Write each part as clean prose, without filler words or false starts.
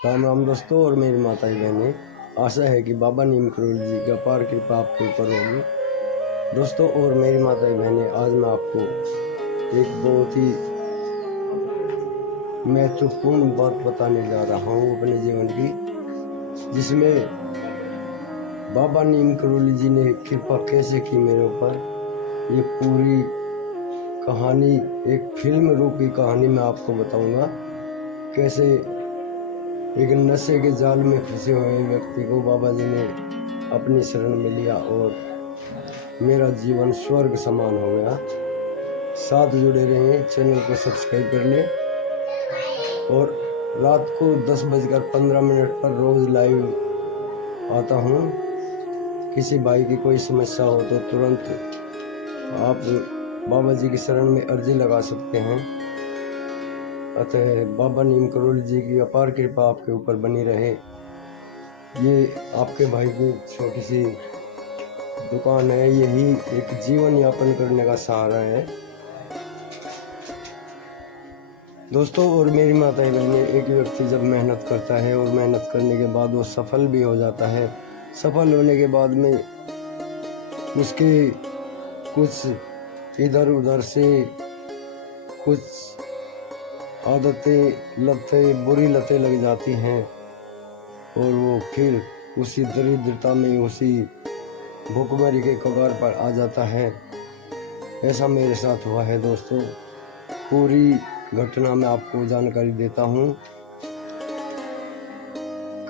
राम राम दोस्तों और मेरी माता बहनें, आशा है कि बाबा नीम करोली जी की अपार कृपा आपके ऊपर होगी। दोस्तों और मेरी माता बहनें, आज मैं आपको एक बहुत ही महत्वपूर्ण बात बताने जा रहा हूँ अपने जीवन की, जिसमें बाबा नीम करोली जी ने कृपा कैसे की मेरे ऊपर। ये पूरी कहानी एक फिल्म रूपी कहानी मैं आपको बताऊंगा। कैसे एक नशे के जाल में फंसे हुए व्यक्ति को बाबा जी ने अपनी शरण में लिया और मेरा जीवन स्वर्ग समान हो गया। साथ जुड़े रहें, चैनल को सब्सक्राइब कर लें और रात को 10:15 पर रोज लाइव आता हूँ। किसी भाई की कोई समस्या हो तो तुरंत आप बाबा जी की शरण में अर्जी लगा सकते हैं। अतः बाबा नीम करोली जी की अपार कृपा आपके ऊपर बनी रहे। ये आपके भाई की छोटी सी दुकान है, यही एक जीवन यापन करने का सहारा है दोस्तों और मेरी माता बहनें। एक व्यक्ति जब मेहनत करता है और मेहनत करने के बाद वो सफल भी हो जाता है, सफल होने के बाद में उसके कुछ इधर उधर से कुछ आदतें लतें बुरी लतें लग जाती हैं और वो फिर उसी दरिद्रता में उसी भूखमरी के कगार पर आ जाता है। ऐसा मेरे साथ हुआ है दोस्तों। पूरी घटना में आपको जानकारी देता हूँ।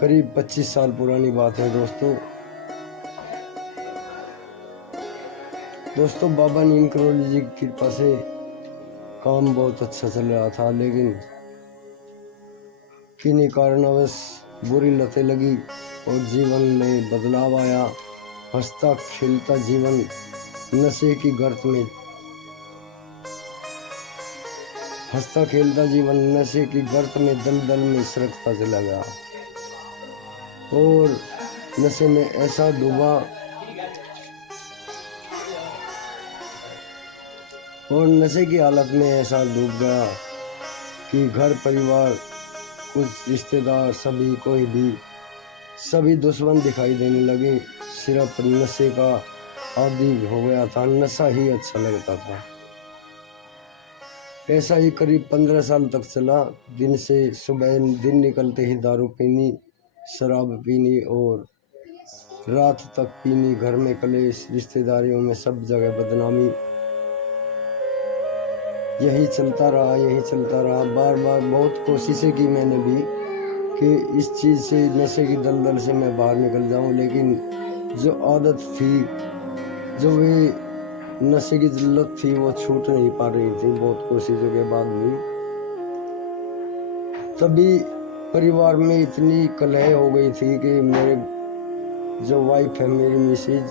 करीब 25 साल पुरानी बात है दोस्तों बाबा नीम करोली जी की कृपा से काम बहुत अच्छा चल रहा था, लेकिन किन्हीं कारणवश बुरी लतें लगी और जीवन में बदलाव आया। हंसता खेलता जीवन नशे की गर्त में हंसता खेलता जीवन नशे की गर्त में दलदल में सरकता चला गया और नशे में ऐसा डूबा और नशे की हालत में ऐसा डूब गया कि घर परिवार कुछ रिश्तेदार सभी दुश्मन दिखाई देने लगे। सिर्फ नशे का आदी हो गया था, नशा ही अच्छा लगता था। ऐसा ही करीब 15 साल तक चला। दिन निकलते ही दारू पीनी, शराब पीनी और रात तक पीनी, घर में कलेश, रिश्तेदारियों में सब जगह बदनामी। यही चलता रहा। बार बार बहुत कोशिशें की मैंने भी कि इस चीज़ से, नशे की दलदल से मैं बाहर निकल जाऊं, लेकिन जो आदत थी, जो वे नशे की लत थी, वो छूट नहीं पा रही थी बहुत कोशिशों के बाद भी। तभी परिवार में इतनी कलह हो गई थी कि मेरे जो वाइफ है, मेरी मिसेज,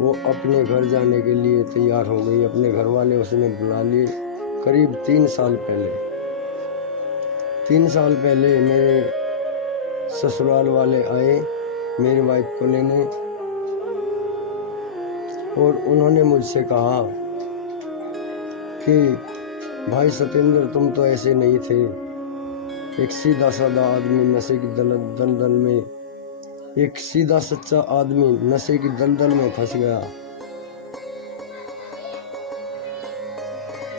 वो अपने घर जाने के लिए तैयार हो गई। अपने घर वाले उसने बुला लिए। करीब 3 साल पहले मेरे ससुराल वाले आए मेरी वाइफ को लेने और उन्होंने मुझसे कहा कि भाई सतेंद्र, तुम तो ऐसे नहीं थे। एक सीधा साधा आदमी नशे की दलदल में, एक सीधा सच्चा आदमी नशे की दलदल में फंस गया।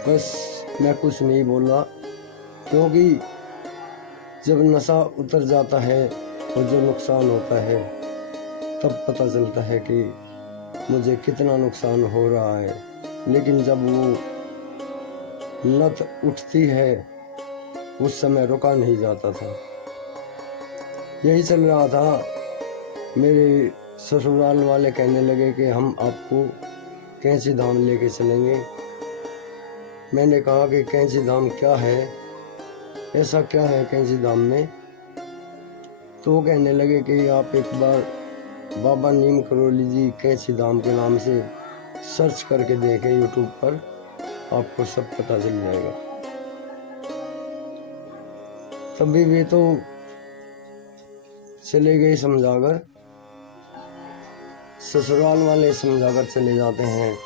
बस मैं कुछ नहीं बोला, क्योंकि जब नशा उतर जाता है और जो नुकसान होता है तब पता चलता है कि मुझे कितना नुकसान हो रहा है। लेकिन जब वो लत उठती है उस समय रुका नहीं जाता था। यही चल रहा था। मेरे ससुराल वाले कहने लगे कि हम आपको कैंची धाम लेके चलेंगे। मैंने कहा कि कैंची धाम क्या है, ऐसा क्या है कैंची धाम में? तो वो कहने लगे कि आप एक बार बाबा नीम करोली जी कैंची धाम के नाम से सर्च करके देखें यूट्यूब पर, आपको सब पता चल जाएगा। तभी वे तो चले गए समझाकर, ससुराल वाले समझाकर चले जाते हैं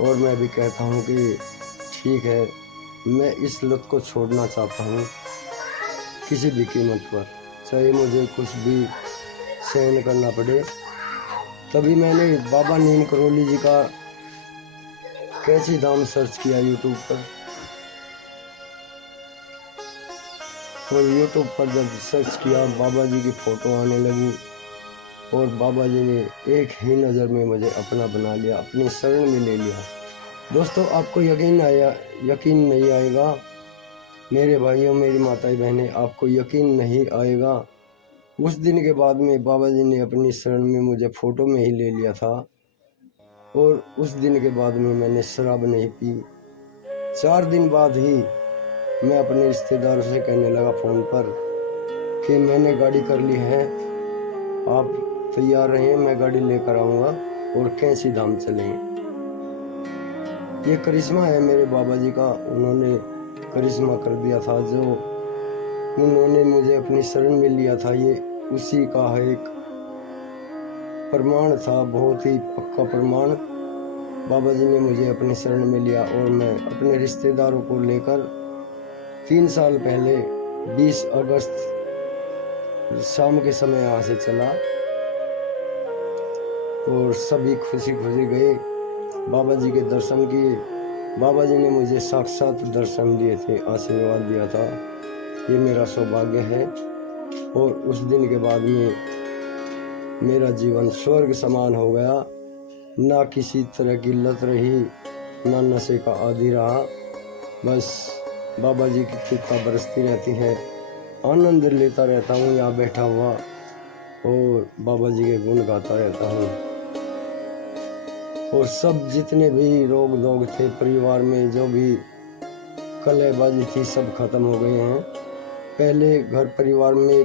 और मैं भी कहता हूँ कि ठीक है, मैं इस लत को छोड़ना चाहता हूँ किसी भी कीमत पर, चाहे मुझे कुछ भी सहन करना पड़े। तभी मैंने बाबा नीम करोली जी का कैची धाम सर्च किया यूट्यूब पर, और यूट्यूब पर जब सर्च किया बाबा जी की फ़ोटो आने लगी, और बाबा जी ने एक ही नज़र में मुझे अपना बना लिया, अपनी शरण में ले लिया। दोस्तों, आपको यकीन नहीं आएगा मेरे भाइयों, मेरी माताएं बहनें, आपको यकीन नहीं आएगा। उस दिन के बाद में बाबा जी ने अपनी शरण में मुझे फ़ोटो में ही ले लिया था, और उस दिन के बाद में मैंने शराब नहीं पी। 4 दिन बाद ही मैं अपने रिश्तेदारों से कहने लगा फ़ोन पर कि मैंने गाड़ी कर ली है, आप तैयार रहें, मैं गाड़ी लेकर आऊँगा और कैंची धाम चलेंगे। ये करिश्मा है मेरे बाबा जी का, उन्होंने करिश्मा कर दिया था। जो उन्होंने मुझे अपनी शरण में लिया था, ये उसी का एक प्रमाण था, बहुत ही पक्का प्रमाण। बाबा जी ने मुझे अपनी शरण में लिया, और मैं अपने रिश्तेदारों को लेकर 3 साल पहले 20 अगस्त शाम के समय यहाँ से चला, और सभी खुशी खुशी गए, बाबा जी के दर्शन किए। बाबा जी ने मुझे साक्षात दर्शन दिए थे, आशीर्वाद दिया था, ये मेरा सौभाग्य है। और उस दिन के बाद में मेरा जीवन स्वर्ग समान हो गया। ना किसी तरह की लत रही, ना नशे का आदी रहा, बस बाबा जी की कृपा बरसती रहती है। आनंद लेता रहता हूँ यहाँ बैठा हुआ, और बाबा जी के गुण गाता रहता हूँ। और सब जितने भी रोग धोग थे परिवार में, जो भी कलहबाजी थी, सब खत्म हो गए हैं। पहले घर परिवार में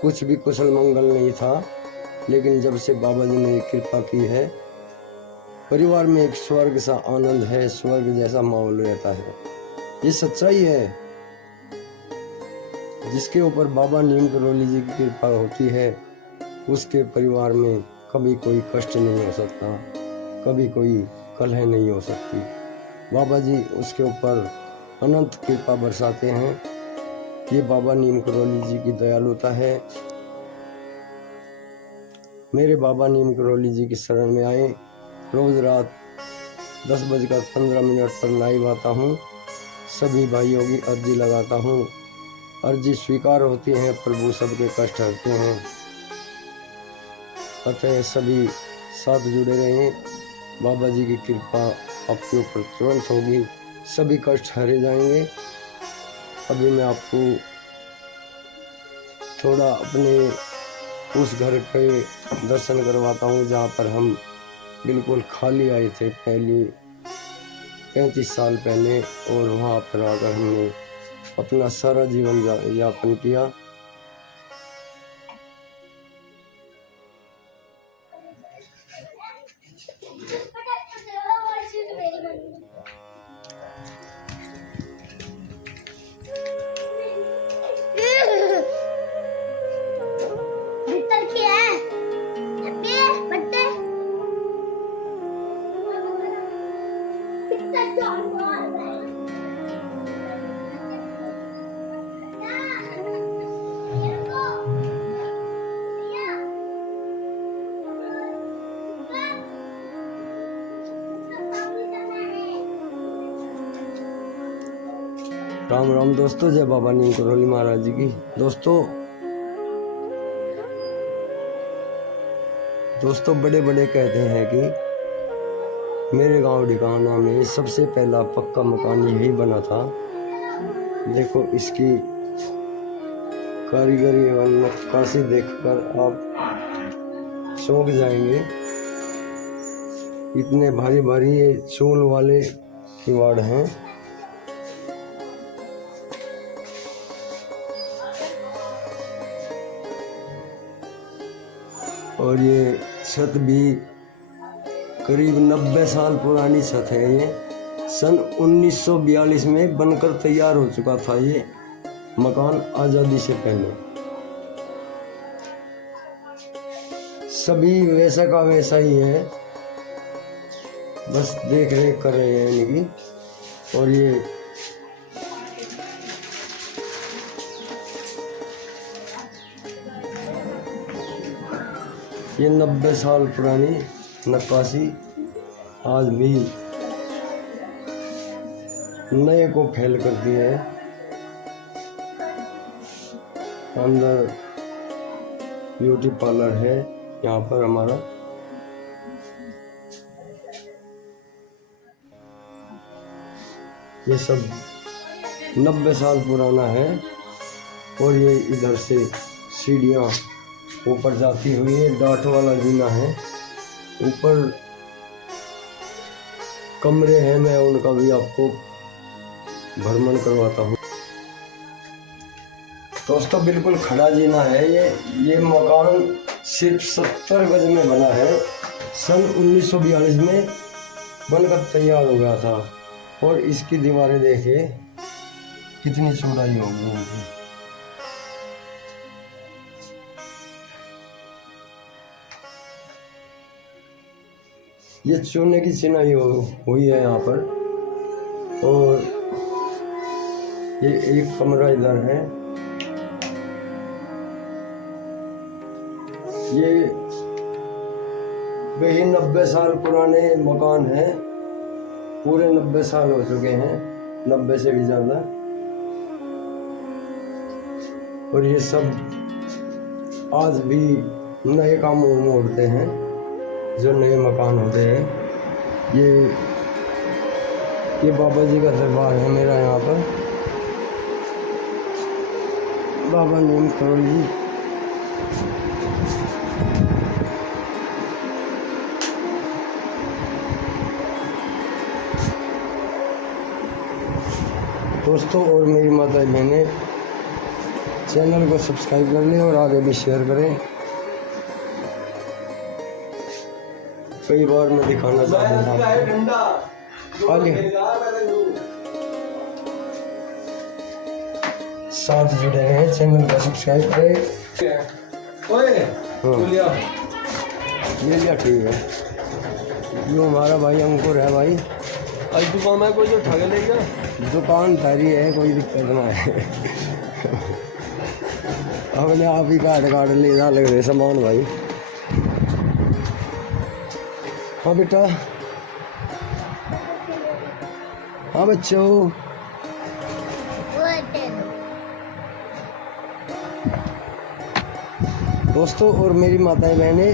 कुछ भी कुशल मंगल नहीं था, लेकिन जब से बाबा जी ने कृपा की है, परिवार में एक स्वर्ग सा आनंद है, स्वर्ग जैसा माहौल रहता है। ये सच्चाई है। जिसके ऊपर बाबा नीम करोली जी की कृपा होती है, उसके परिवार में कभी कोई कष्ट नहीं हो सकता, कभी कोई कलह नहीं हो सकती। बाबा जी उसके ऊपर अनंत कृपा बरसाते हैं। ये बाबा नीम करोली जी की दयालुता है। मेरे बाबा नीम करोली जी की शरण में आए। रोज रात 10:15 पर लाइव आता हूँ, सभी भाइयों की अर्जी लगाता हूँ। अर्जी स्वीकार होती है, प्रभु सबके कष्ट हरते हैं। अतः सभी साथ जुड़े रहें, बाबा जी की कृपा आपके ऊपर तुरंत होगी, सभी कष्ट हरे जाएंगे। अभी मैं आपको थोड़ा अपने उस घर के दर्शन करवाता हूँ जहाँ पर हम बिल्कुल खाली आए थे पहले 35 साल पहले, और वहाँ पर आकर हमने अपना सारा जीवन यापन किया। राम राम दोस्तों, जय बाबा नीम करोली महाराज जी की। दोस्तों बड़े बड़े कहते हैं कि मेरे गांव ढिकाना में सबसे पहला पक्का मकान यही बना था। देखो इसकी कारीगरी एवं नक्काशी देखकर आप चौंक जाएंगे। इतने भारी भारी ये चूल वाले किवाड़ हैं। और ये छत भी करीब 90 साल पुरानी छत है। ये सन 1942 में बनकर तैयार हो चुका था ये मकान, आज़ादी से पहले। सभी वैसा का वैसा ही है, बस देख रेख कर रहे हैं इनकी। और ये ये 90 साल पुरानी नक्काशी आज भी नए को फेल करती है। अंदर ब्यूटी पार्लर है यहाँ पर हमारा। ये सब 90 साल पुराना है और ये इधर से सीढ़ियाँ ऊपर जाती हुई है, डाट वाला जीना है। ऊपर कमरे हैं, मैं उनका भी आपको भ्रमण करवाता हूँ। दोस्तों बिल्कुल खड़ा जीना है ये मकान सिर्फ 70 गज में बना है। सन 1942 में बनकर तैयार हो गया था और इसकी दीवारें देखिए कितनी चौड़ाई होगी इनकी। ये चूने की चिनाई हुई है यहाँ पर। और ये एक कमरा इधर है। ये वही 90 साल पुराने मकान है, पूरे 90 साल हो चुके हैं, 90 से भी ज्यादा। और ये सब आज भी नए का मुंह मोड़ते हैं, जो नए मकान होते हैं। ये बाबा जी का दरबार है मेरा यहाँ पर, बाबा नीम करोली जी। दोस्तों और मेरी माता बहनें, चैनल को सब्सक्राइब कर लें और आगे भी शेयर करें। कई बार मैं दिखाना चाहता था। साथ जुड़े हैं, चैनल को सब्सक्राइब करें। ये लिया ठीक है। जो हमारा भाई अंकुर है भाई, आज दुकान में कोई जो ठगे ले गया, दुकान थारी है, कोई दिक्कत ना है। हमने आप ही काट ले जा लग रहे सामान भाई। हाँ बेटा, हाँ बच्चों। दोस्तों और मेरी माताएं बहनें,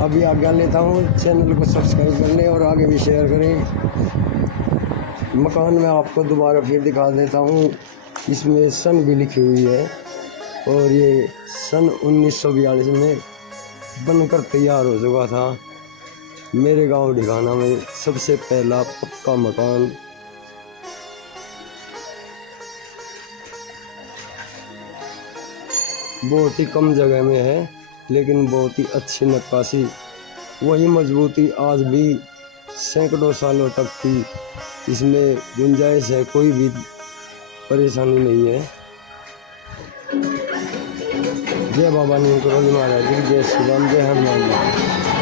अभी आज्ञा लेता हूँ, चैनल को सब्सक्राइब कर लें और आगे भी शेयर करें। मकान में आपको दोबारा फिर दिखा देता हूँ। इसमें सन भी लिखी हुई है और ये सन 1942 में बनकर तैयार हो चुका था। मेरे गांव ढिकाना में सबसे पहला पक्का मकान। बहुत ही कम जगह में है, लेकिन बहुत ही अच्छी नक्काशी, वही मजबूती आज भी सैकड़ों सालों तक की इसमें गुंजाइश है, कोई भी परेशानी नहीं है। जय बाबा नीम करोली महाराज जी, जय श्री राम, जय हनुमान जी।